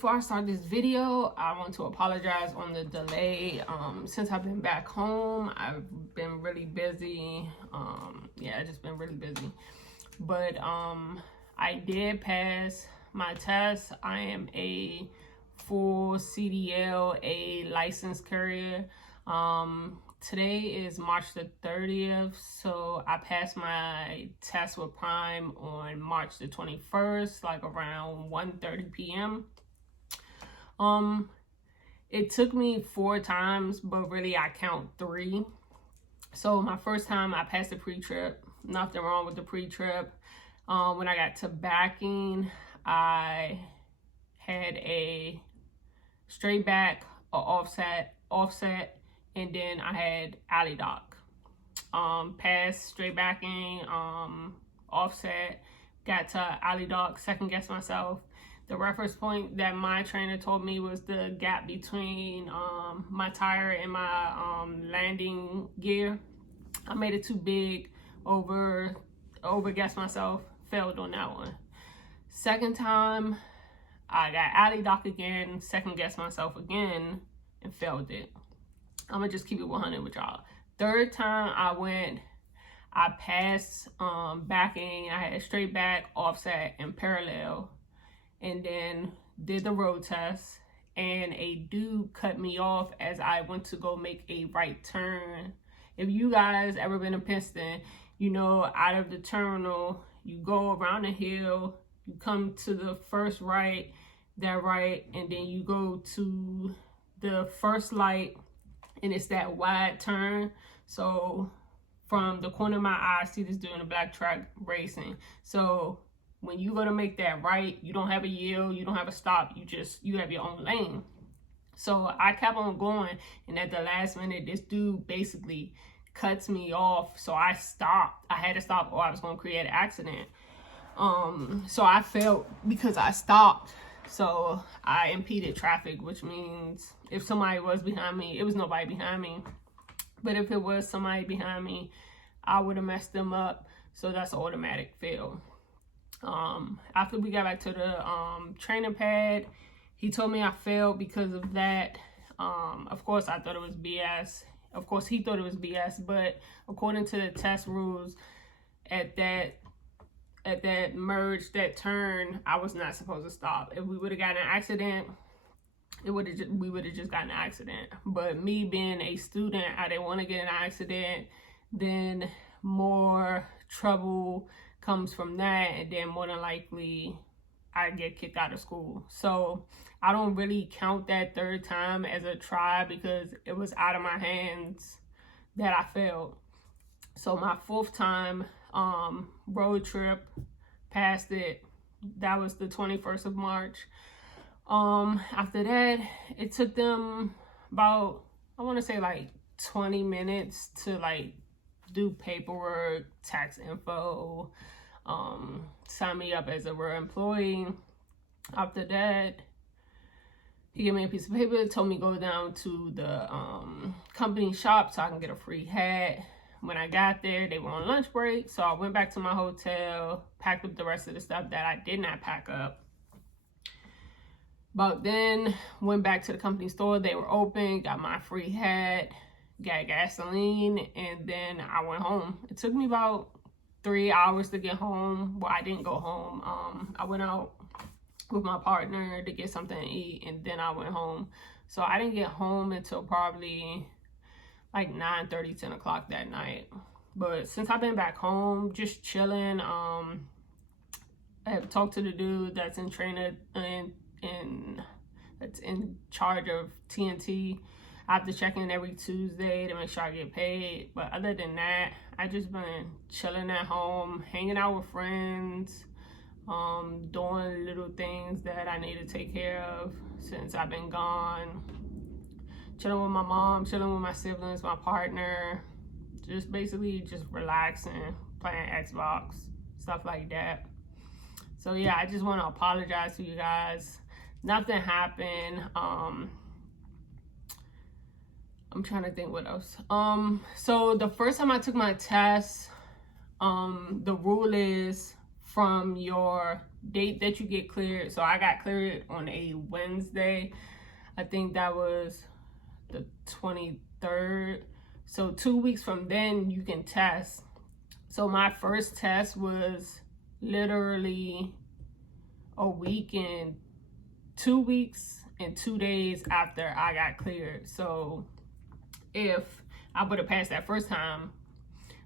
before I start this video, I want to apologize on the delay. Since I've been back home, I've been really busy. Yeah, just been really busy. But I did pass my test. I am a full CDL, a licensed courier. Today is March the 30th, so I passed my test with Prime on March the 21st, like around 1:30 p.m. It took me 4 times, but really I count 3. So my first time I passed the pre-trip, nothing wrong with the pre-trip. When I got to backing, I had a straight back, a offset, and then I had alley dock. Passed straight backing, offset, got to alley dock, second guess myself. The reference point that my trainer told me was the gap between my tire and my landing gear. I made it too big, over guessed myself, failed on that one. Second time, I got alley dock again, second guessed myself again, and failed it. I'm gonna just keep it 100 with y'all. Third time I passed backing. I had a straight back, offset, and parallel, and then did the road test, and a dude cut me off as I went to go make a right turn. If you guys ever been in Princeton, you know, out of the terminal, you go around the hill, you come to the first right, that right, and then you go to the first light, and it's that wide turn. So from the corner of my eye, I see this dude in a black truck racing. So when you go to make that right, you don't have a yield, you don't have a stop, you have your own lane. So I kept on going, and at the last minute, this dude basically cuts me off. So I stopped. I had to stop, or I was going to create an accident. So I failed because I stopped. So I impeded traffic, which means if somebody was behind me, it was nobody behind me. But if it was somebody behind me, I would have messed them up. So that's an automatic fail. After we got back to the training pad, he told me I failed because of that. Of course, I thought it was BS. Of course, he thought it was BS. But according to the test rules, at that merge, that turn, I was not supposed to stop. If we would have gotten an accident, we would have just gotten an accident. But me being a student, I didn't want to get in an accident. Then more trouble comes from that, and then more than likely I get kicked out of school. So I don't really count that third time as a try because it was out of my hands that I failed. So my fourth time, road trip, passed it. That was the 21st of March. After that, it took them about, I want to say like 20 minutes to like do paperwork, tax info, sign me up as a real employee. After that, he gave me a piece of paper, told me go down to the company shop so I can get a free hat. When I got there, they were on lunch break, so I went back to my hotel, packed up the rest of the stuff that I did not pack up. But then, went back to the company store, they were open, got my free hat, got gasoline, and then I went home. It took me about 3 hours to get home. Well, I didn't go home. I went out with my partner to get something to eat, and then I went home. So I didn't get home until probably like 9:30, 10 o'clock that night. But since I've been back home, just chilling, I have talked to the dude that's in trainer and that's in charge of TNT. I have to check in every Tuesday to make sure I get paid. But other than that, I just been chilling at home, hanging out with friends, doing little things that I need to take care of since I've been gone. Chilling with my mom, chilling with my siblings, my partner, just basically just relaxing, playing Xbox, stuff like that. So yeah, I just want to apologize to you guys. Nothing happened. I'm trying to think what else. So the first time I took my test, the rule is from your date that you get cleared. So I got cleared on a Wednesday. I think that was the 23rd. So 2 weeks from then you can test. So my first test was literally a week and 2 weeks and 2 days after I got cleared. So if I would have passed that first time,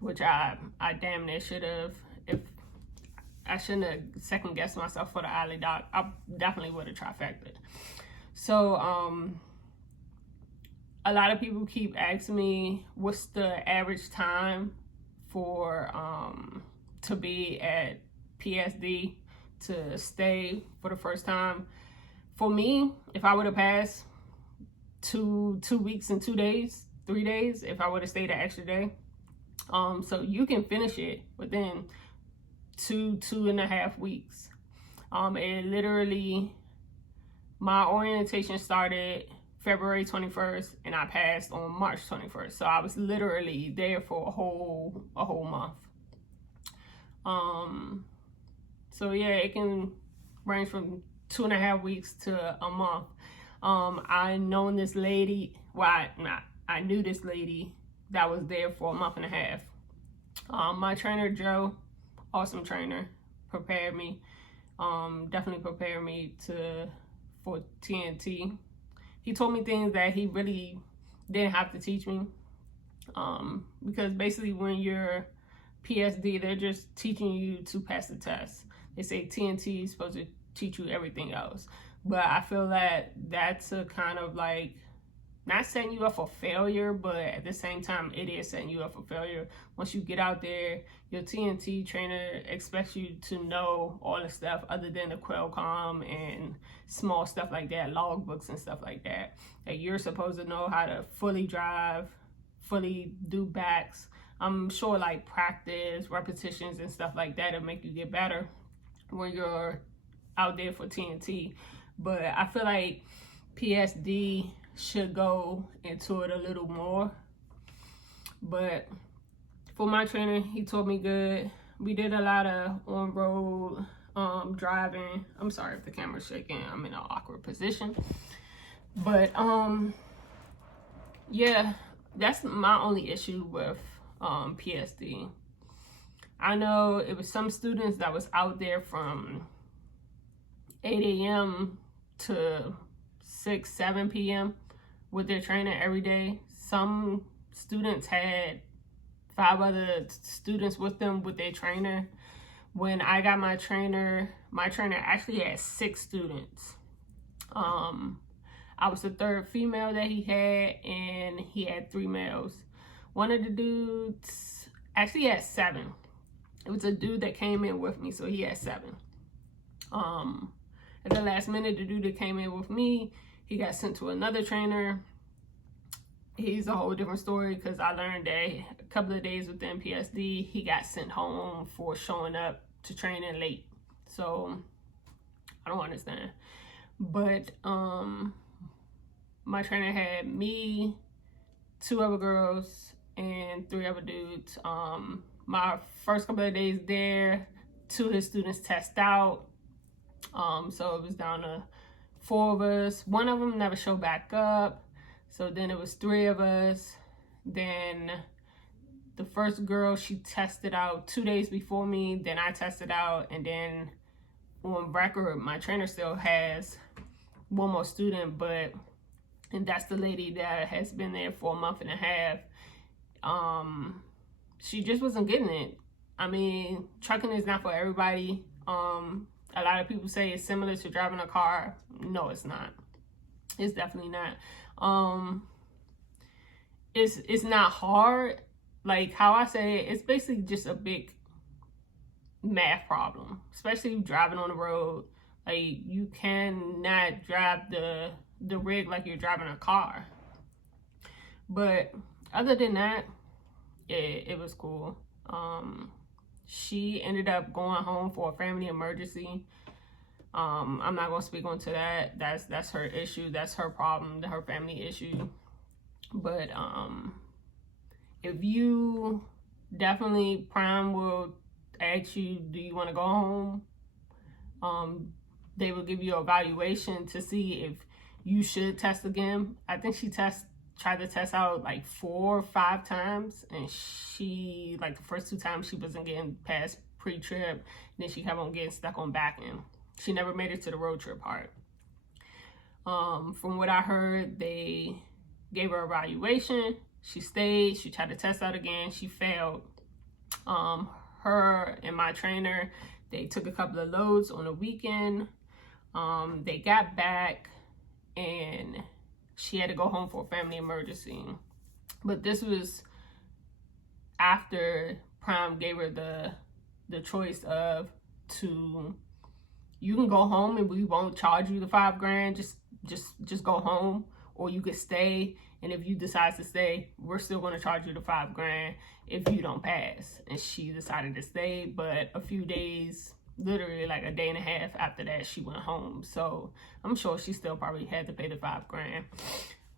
which I damn near should have, if I shouldn't have second guessed myself for the alley doc, I definitely would have trifected. So a lot of people keep asking me what's the average time for to be at PSD, to stay for the first time. For me, if I would have passed two weeks and 2 days, 3 days, if I would have stayed an extra day, so you can finish it within 2.5 weeks. It literally, my orientation started February 21st and I passed on March 21st. So I was literally there for a whole month. So yeah, it can range from 2.5 weeks to a month. I known this lady, I knew this lady that was there for a month and a half. My trainer, Joe, awesome trainer, prepared me, definitely prepared me for TNT. He told me things that he really didn't have to teach me, because basically when you're PSD, they're just teaching you to pass the test. They say TNT is supposed to teach you everything else, but I feel that that's a kind of like, not setting you up for failure, but at the same time, it is setting you up for failure. Once you get out there, your TNT trainer expects you to know all the stuff other than the Qualcomm and small stuff like that, logbooks and stuff like that. That you're supposed to know how to fully drive, fully do backs. I'm sure like practice, repetitions and stuff like that will make you get better when you're out there for TNT. But I feel like PSD should go into it a little more. But for my trainer, he told me good. We did a lot of on-road driving. I'm sorry if the camera's shaking. I'm in an awkward position. But yeah, that's my only issue with PSD. I know it was some students that was out there from 8 a.m. to 6, 7 p.m. with their trainer every day. Some students had 5 other students with them with their trainer. When I got my trainer actually had 6 students. I was the 3rd female that he had, and he had 3 males. One of the dudes actually had 7. It was a dude that came in with me, so he had 7. At the last minute, the dude that came in with me, he got sent to another trainer. He's a whole different story, because I learned that a couple of days within PSD, he got sent home for showing up to training late. So I don't understand. But my trainer had me, 2 other girls, and 3 other dudes. My first couple of days there, 2 of his students tested out. So it was down to 4 of us. 1 of them never showed back up. So then it was 3 of us. Then the first girl, she tested out 2 days before me. Then I tested out. And then on record, my trainer still has 1 more student. And that's the lady that has been there for a month and a half. She just wasn't getting it. I mean, trucking is not for everybody. A lot of people say it's similar to driving a car. No, it's not. It's definitely not. It's not hard. Like how I say it, it's basically just a big math problem, especially driving on the road. Like you cannot drive the rig like you're driving a car. But other than that, it was cool. She ended up going home for a family emergency. I'm not gonna speak onto that. That's her issue. That's her problem. Her family issue. But if you definitely, Prime will ask you, do you want to go home? They will give you an evaluation to see if you should test again. I think she tried to test out like 4 or 5 times, and she, like the first 2 times, she wasn't getting past pre-trip. Then she kept on getting stuck on back end. She never made it to the road trip part. From what I heard, they gave her evaluation. She stayed. She tried to test out again. She failed. Her and my trainer, they took a couple of loads on the weekend. They got back and she had to go home for a family emergency. But this was after Prime gave her the choice of you can go home and we won't charge you the $5,000. Just go home, or you could stay. And if you decide to stay, we're still going to charge you the $5,000 if you don't pass. And she decided to stay, but a few days, literally like a day and a half after that, she went home. So I'm sure she still probably had to pay the $5,000.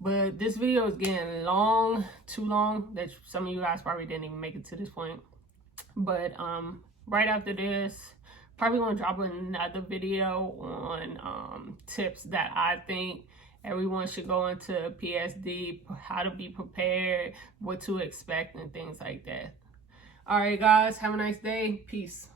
But this video is getting long, too long, that some of you guys probably didn't even make it to this point. But right after this, probably gonna drop another video on tips that I think everyone should go into PSD, how to be prepared, what to expect, and things like that. All right, guys, have a nice day. Peace.